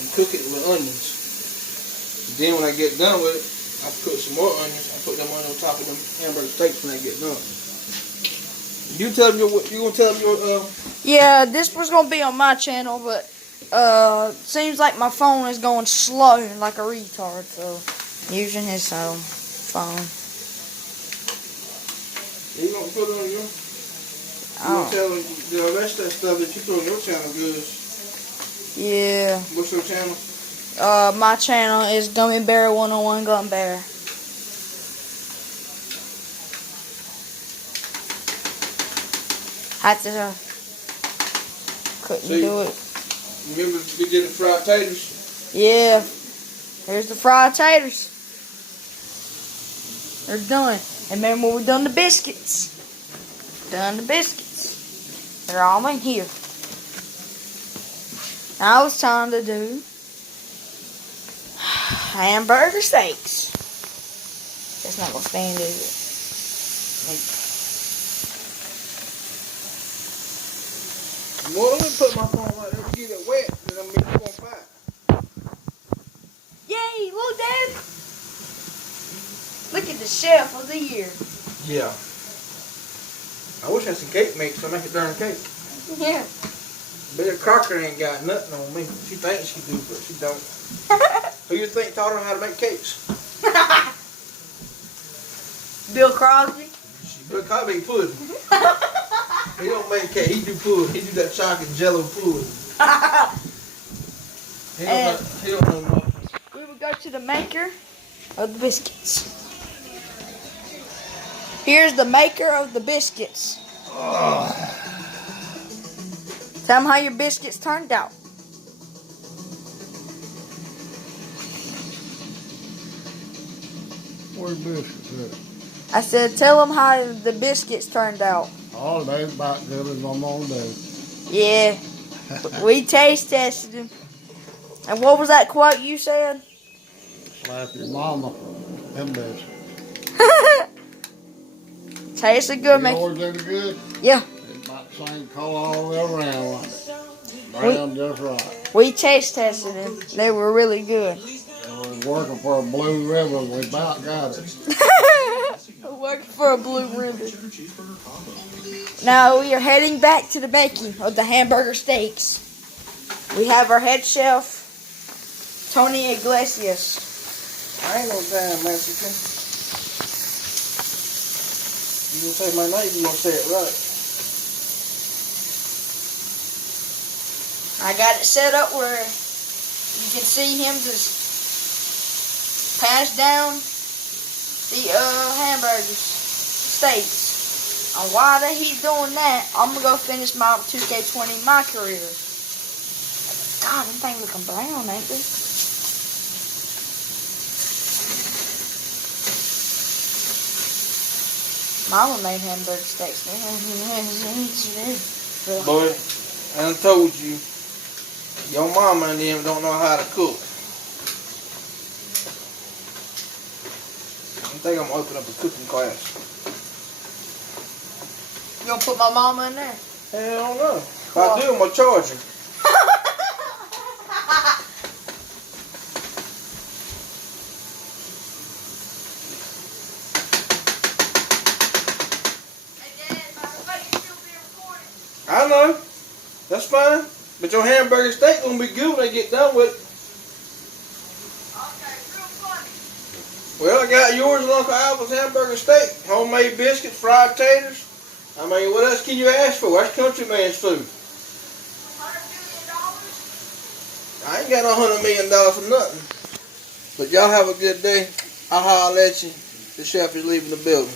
and cook it with onions. Then when I get done with it, I put some more onions. I put them onions on top of them hamburger steaks when I get done. You tell them you gonna tell them your Yeah, this was gonna be on my channel, but seems like my phone is going slow like a retard, so using his phone. You gonna put it on your? You gonna tell them the rest of that stuff that you put on your channel good? Yeah. What's your channel? My channel is gummybear101 Gumbear. Had to couldn't do it. Remember we did the fried taters? Yeah. Here's the fried taters. They're done. And remember when we done the biscuits? Done the biscuits. They're all in here. Now it's time to do hamburger steaks. That's not gonna stand, is it? Well, let me put my phone right there to get it wet, then I'm going to fight. Yay! Look, Dad! Look at the chef of the year. Yeah. I wish I had some cake mix so I make a darn cake. Yeah. Betty Crocker ain't got nothing on me. She thinks she do, but she don't. Who you think taught her how to make cakes? Bill Crosby. Bill Cosby pudding. He don't make cake. He do pudding. He do that chocolate jello pudding. He don't know nothing. We will go to the maker of the biscuits. Here's the maker of the biscuits. Tell them how your biscuits turned out. Where's biscuits at? I said, tell them how the biscuits turned out. All day about good as I'm gonna do. Yeah, we taste tested them. And what was that quote you said? Slap your mama. Them biscuits. Tasted good, man. Yours any good? Yeah. It's about the same color all the way around like it. Brown just right. We taste tested them. They were really good. They was working for a blue ribbon. We about got it. Working for a blue ribbon. Now we are heading back to the baking of the hamburger steaks. We have our head chef, Tony Iglesias. I ain't no damn Mexican. You gonna say my name, you gonna say it right. I got it set up where you can see him just pass down the hamburgers, steaks. And while he's doing that, I'm gonna go finish my 2K20 my career. God, them things looking brown, ain't they? Mama made hamburger steaks. Boy, I done told you, your mama and them don't know how to cook. I think I'm gonna open up a cooking class. You gonna put my mama in there? Hell no. If I do, I'm gonna charge her. I know. That's fine. But your hamburger steak gonna be good when they get done with it. Okay, real funny. Well, I got yours and Uncle Alpha's hamburger steak. Homemade biscuits, fried taters. I mean, what else can you ask for? That's country man's food. $100 million? I ain't got no $100 million for nothing. But y'all have a good day. I'll holler at you. The chef is leaving the building.